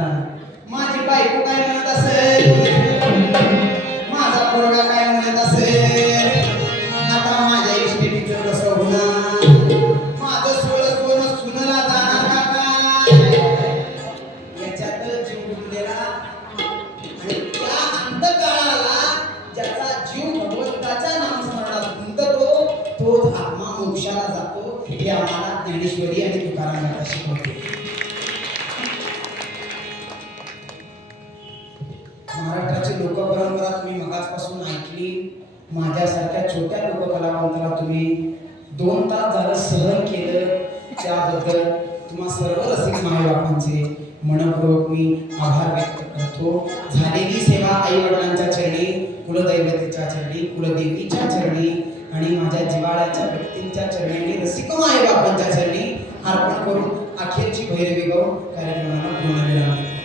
माझी बायको काय म्हणत असेल, माझा पोरगा काय म्हणत असेल, आता माझ्या इस्टेटीचं कसं होणार, माझं सोळं सोनं सुनला जाणार का काय, याच्यात जीव गुंतलेला. आणि त्या अंतकाळाला ज्याचा जीव भगवंताच्या नामस्मरणात गुंततो तो आत्मा मोक्षाला जातो. हे आम्हाला ज्ञानेश्वरी आणि तुकाराम यांना शिकवते. महाराष्ट्राची लोकपरंपरा तुम्ही मगाचपासून ऐकली. माझ्यासारख्या छोट्या लोककलावंताला तुम्ही 2 तास झालं सहन केलं, त्याबद्दल तुम्हा सर्व रसिक मायबापांचे मनपूर्वक मी आभार व्यक्त करतो. झालेली सेवा आई वडिलांच्या चरणी, कुलदैवतेच्या चरणी, कुलदेवीच्या चरणी आणि माझ्या जिव्हाळ्याच्या व्यक्तींच्या चरणी आणि रसिक मायबापांच्या चरणी अर्पण करून अखेरची भैरवी गाऊन कार्यक्रमाला पूर्णविराम देतो.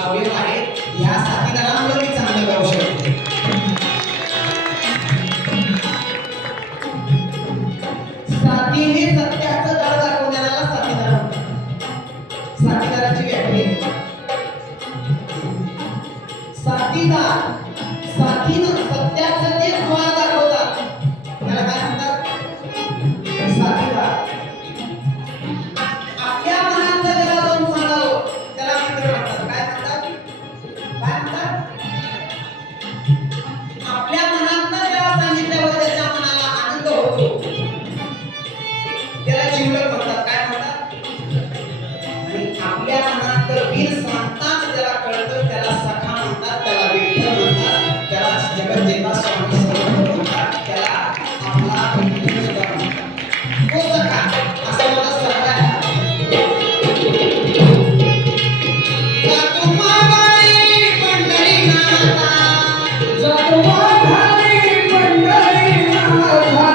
अवयव आहेत, ह्या साथीदारांमुळे मी चांगलं गाऊ शकतो. साथीने सत्याचं दर दाखवण्याला साथीदार म्हणतात. साथीदाराची व्याख्या, साथीदार साथीनं सत्याचं ते तुम्हाला दाखवतात, त्याला काय म्हणतात? साथीदार. आपल्या मनातलं त्याला जाऊन सांगावं, त्याला मित्र म्हणतात. काय म्हणतात? काय म्हणतात? आपल्या मनातलं त्याला सांगितल्यावर त्याच्या मनाला आनंद होतो, त्याला जीवलग म्हणतात. काय म्हणतात? आणि आपल्या मनातलं बिन सांगताच त्याला कळतं, त्याला सखा म्हणतात, त्याला विठ्ठल म्हणतात, त्याला जगज्जेता स्वामी समर्थ म्हणतात, त्याला आपला विठ्ठल सुद्धा म्हणतात. तो सखा असं मला सखा आहे. जातो माघारी पंढरीनाथा, जातो माघारी पंढरीनाथा,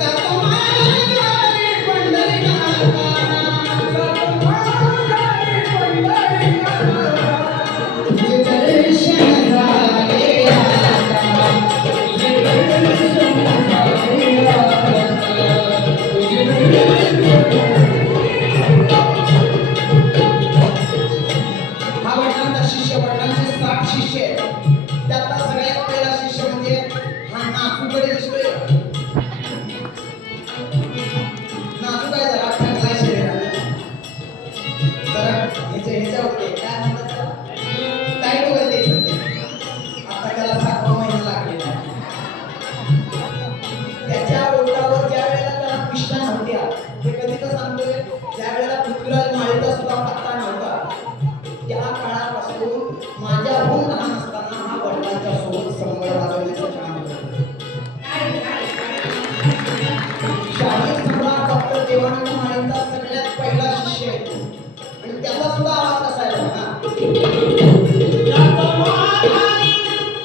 जातो माघारी पंढरीनाथा, जातो माघारी पंढरीनाथा. तुझे दर्शन झाले आता, तुझे दर्शन झाले आता, तुझे हा वडिलांचा शिष्य, वडिलांचे 60 शिष्य आहेत. त्यातला सगळ्यात पहिला शिष्य म्हणजे हा नाथूकडे दिसतोय. नाथू काय झाला? ठरलाय शरीराने जरा ह्याच्यावरती काय म्हणतात त्याला? टाईट वरती आता त्याला 7वा महिना लागलेला आहे. त्याच्या बोटावर ज्या वेळेला त्याला पिष्टा नव्हत्या, ते कधी तर सांगतोय, ज्या वेळेला पृथ्वीराज माळीचा सुद्धा पत्ता नव्हता, त्या काळापासून माझ्याहून लहान असताना हा वडिलांच्या सोबत संबळ वाजवण्याचं काम करतो. शाहीर सम्राट डॉक्टर देवानंद माळींचा सगळ्यात पहिला शिष्य आहे आणि त्याचा सुद्धा आवाज कसा आहे बघा. जातो माघारी,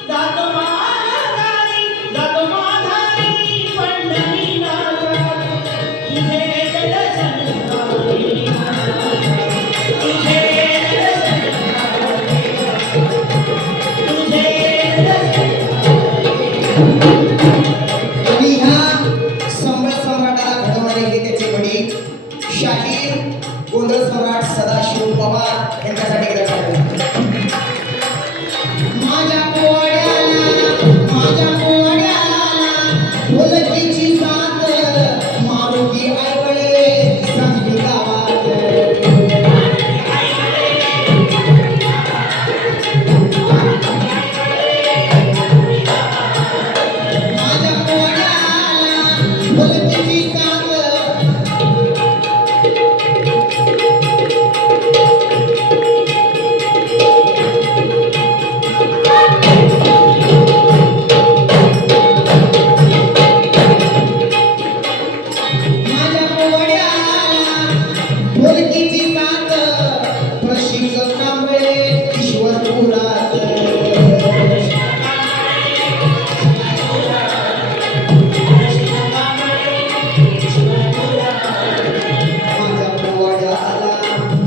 जातो माघारी, जातो माघारी पंढरीनाथा, तुझे दर्शन झाले आता, तुझे दर्शन झाले, तुझे दर्शन झाले. आणि ह्या संबळ सम्राटाला घडवणारे हे त्याचे वडील शाहीर गोंधळ सम्राट सदाशिव पवार यांच्यासाठी एकदा टाळ्या. माझ्या पोळ्याला, माझ्या पोळ्याला ढोलकीची साथ, मारुती ऐकळे सांगली गावात. माझ्या पोळ्याला ढोलकीची साथ, माझ्या पोळ्याला ढोलकीची साथ, प्रशिक्ष कांबळे ईश्वरपुरात. माझ्या पोळ्याला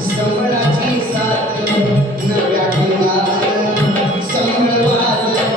संबळाची साथ, नव्या ढोलानं संबळ वाजत.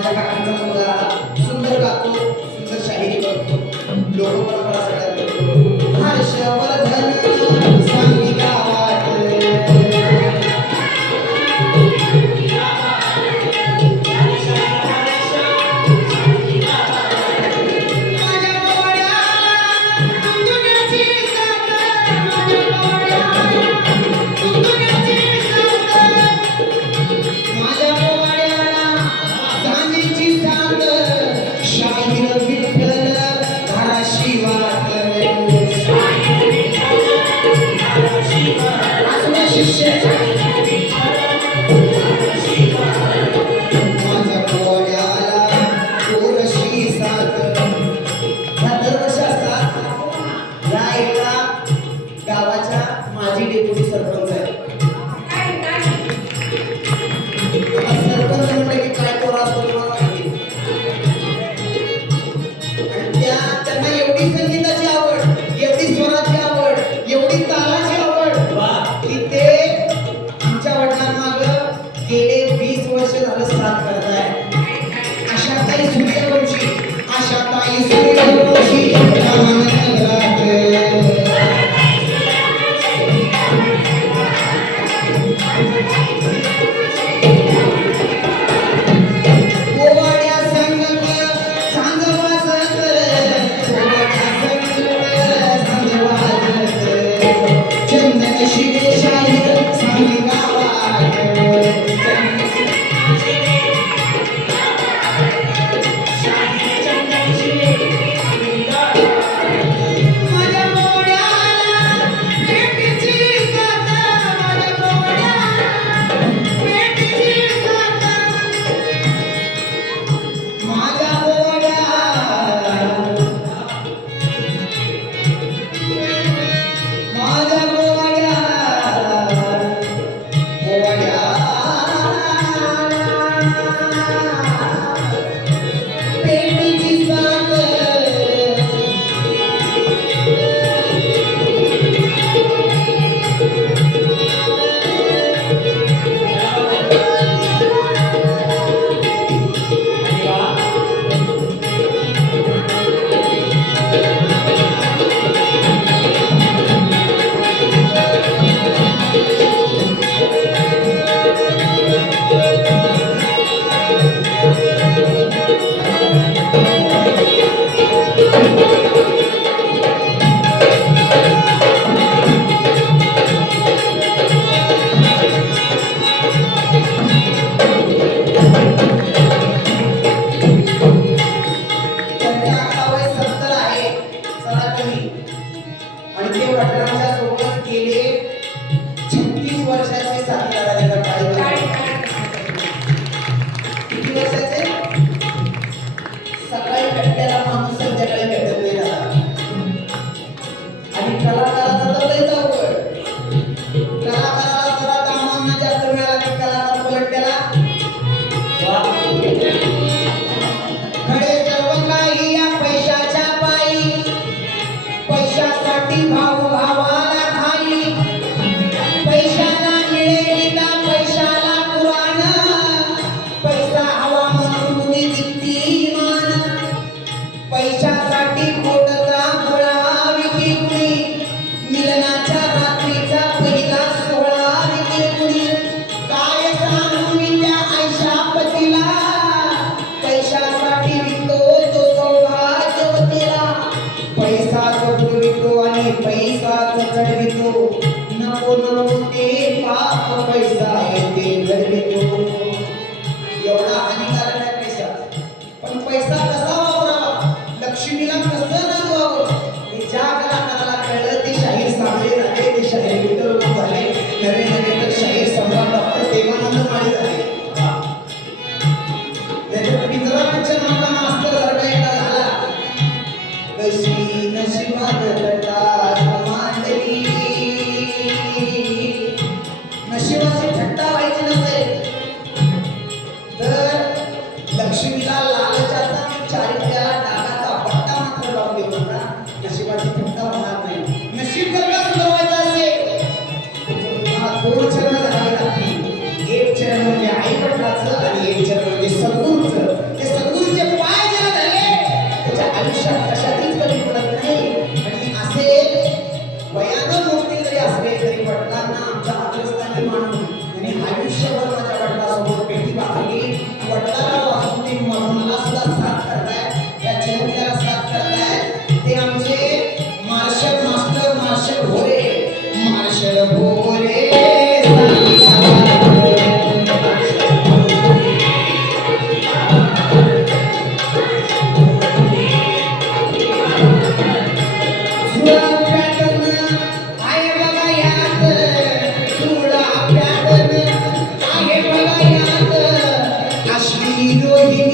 माझ्या काकांचा मुलगा सुंदर गातो, सुंदर शाहिरी करतो, लोकपरंपरा सगळ्या करतो. हर्षवर्धन सांगी गावात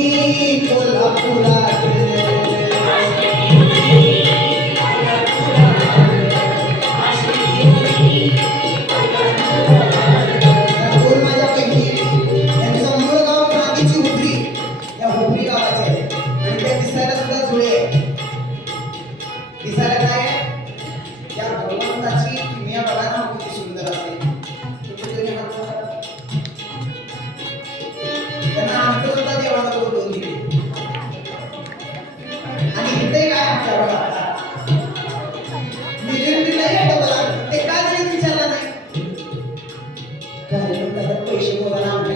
कोल्हापुरात दोन माझ्या बहिणी त्यांचं मूळ गाव प्रांतीची हुपरी या हुपरी गावाचे आहे आणि त्या दिसायला सुद्धा जुळे आहे. दिसायला काय आहे या भगवंताची किमया बघा ना किती सुंदर असते. कुठेतरी म्हणतात त्यांना आमचं सुद्धा देवाला दोन दिले आणि इथे काय आमच्या बघा निर्णय नाही आहे बघा ते काय जरी विचारलं नाही काय म्हणतात पैसे बोलायला आमच्या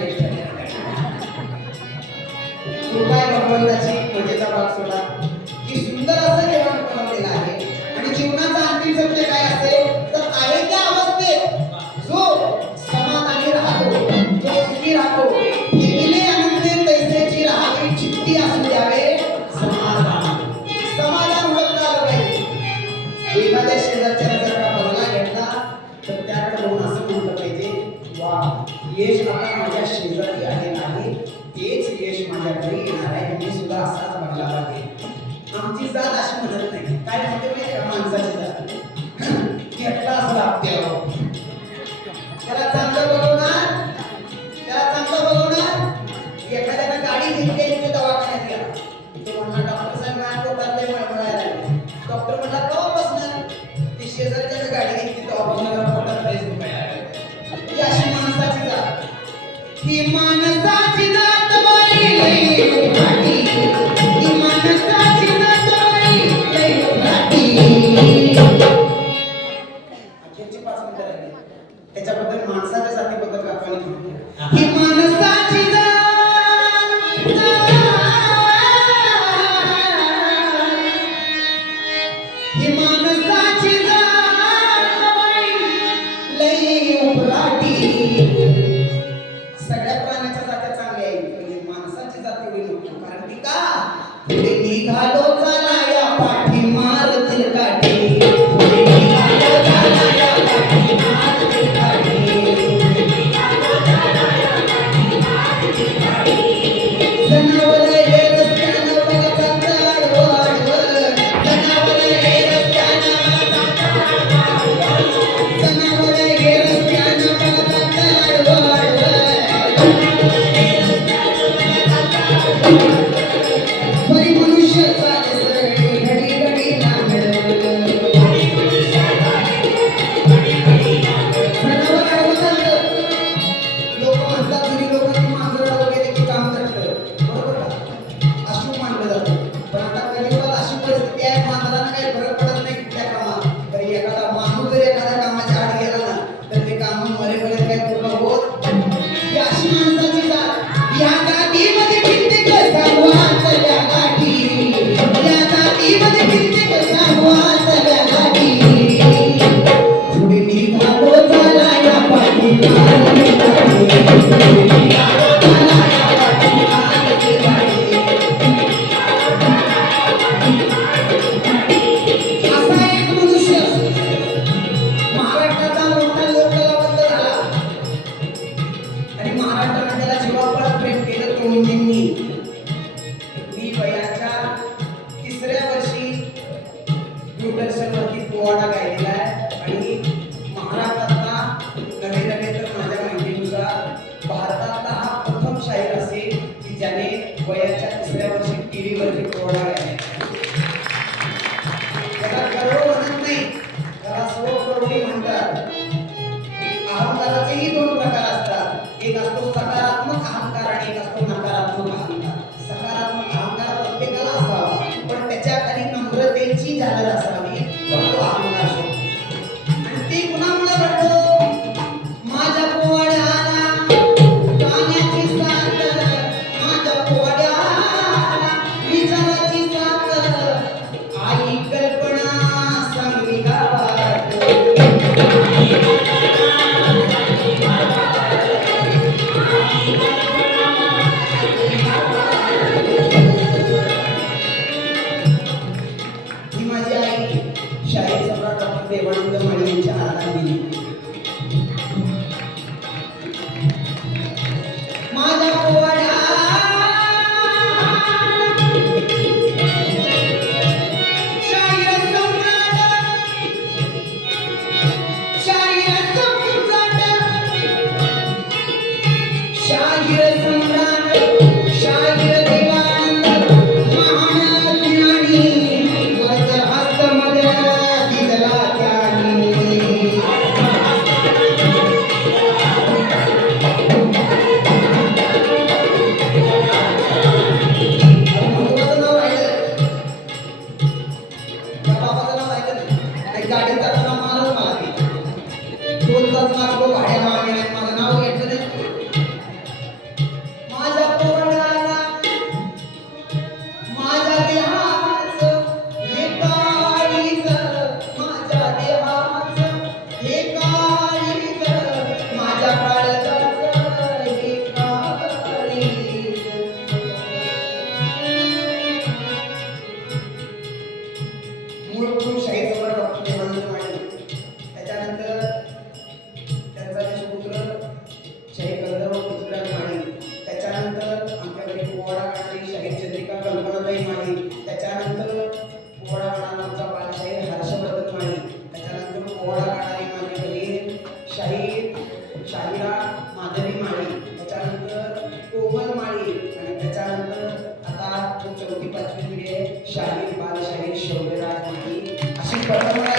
कृपा भगवंताची मजेचा भाग सोडा की सुंदर असं जेवण बनवलेलं आहे आणि जीवनाचा अंतिम सत्य काय असते तर आहे त्या अवस्थेत जो समाधानी राहतो जो सुखी राहतो ठेविले आनंदे तैसेची राहावी चित्ती असू द्यावे समाधान समाधान होत आलं पाहिजे. एखाद्या शेजारच्या जर का बंगला घेतला तर त्याकडे बघून असं म्हटलं पाहिजे वा यश आता माझ्या शेजारी आलेला आहे तेच यश माझ्या घरी येणार आहे मी सुद्धा असाच बंगला पाहिजे. आमची जात अशी म्हणत नाही काय म्हणते माहिती का माणसाची जात घेतला असला आपल्यावर त्याला चांगलं बघवणार एखाद्याला गाडी घेतली ते दवाखान्यात गेला तो म्हणला डॉक्टर साहेब माझ्या पोटात लय मळमळायला लागले. डॉक्टर म्हणला केव्हा बसणार ते शेजारच्या गाडी घेतली तेव्हा पोटात लय दुखायला लागले. ही अशी माणसाची जात ही माणसाची जात बाई लई घाटी ही माणसाची जात बाई लई घाटी. अखेरचे 5 मिनिटं राहिले त्याच्याबद्दल माणसाच्या जातीबद्दल आपण ही माणसाची ही माणसाची जात बाई लई घाटी. सगळ्या प्राण्याच्या जात्या चांगल्या आहेत पण माणसाची जात एवढी नको कारण ती का पुढे निघालो चाला या पाठी मारतील काठी पुढे निघालो चाला या पाठी मारतील काठी जनावर हे रस्त्यानं बघतात आडवं जनावर हे रस्त्यानं परी मनुष्य चाले सरळे घडी घडी नांगड जनावर अडवतात लोक म्हणतात जुनी लोक मांजर वगैरे की काम करतं बरोबर का अशुभ मानलं जातं पण आता कलियुगात अशी परिस्थिती आहे मांजरांना काही फरक पडत नाही त्या कामात तरी एखादा माणूस जर एखाद्या कामाच्या आड गेला ना तर ते काम मरेपर्यंत काही पूर्ण होत ही अशी माणसाची जात या गाठीमध्ये कित्येक सांगवाचल्या गाठी या गाठीमध्ये कित्येक सांगवाचल्या गाठी पुढे निघालो झाला या पाठी मारली गाठी पुढे निघालो झाला या पाठी मारली गाठी. असा एक मनुष्य महाराष्ट्राचा मोठा लोककलावंत झाला आणि महाराष्ट्राने त्याला जीवापाड प्रेम केलं तरुणींनी. मी वयाच्या 3ऱ्या वर्षी दूरदर्शनवरती पोवाडा गायलेला आहे आणि महाराष्ट्रातला नव्हे तर माझ्या माहितीनुसार भारतातला हा प्रथम शाहीर असेल की ज्याने वयाच्या 3ऱ्या वर्षी टीव्हीवरती पोवाडा गायला. त्याला गर्व म्हणत नाही त्याला स्वगौरवी म्हणतात. अहंकाराचेही 2 प्रकार असतात एक असतो सकारात्मक अहंकार आणि एक असतो नकारात्मक अहंकार. सकारात्मक अहंकार प्रत्येकाला असावा पण त्याच्या खाली नम्रतेची झालर असावी पण तो अहंकार असतो आणि ते कुणामुळे घडतो माझ्या पोवाड्याला गाण्याची साथ माझ्या पोवाड्याला विचाराची साथ त्याच्यानंतर पोवाडा गाणारा आमचा बालशाहीर हर्षवर्धन माळी, त्याच्यानंतर पोवाडा गाणारी माझी बहीण शाहिरा माधवी माळी, त्याच्यानंतर कोमल माळी आणि त्याच्यानंतर आता 4थी 5वी पिढी आहे शाहीर बालशाहीर शौर्यराज माळी. अशी परंपरा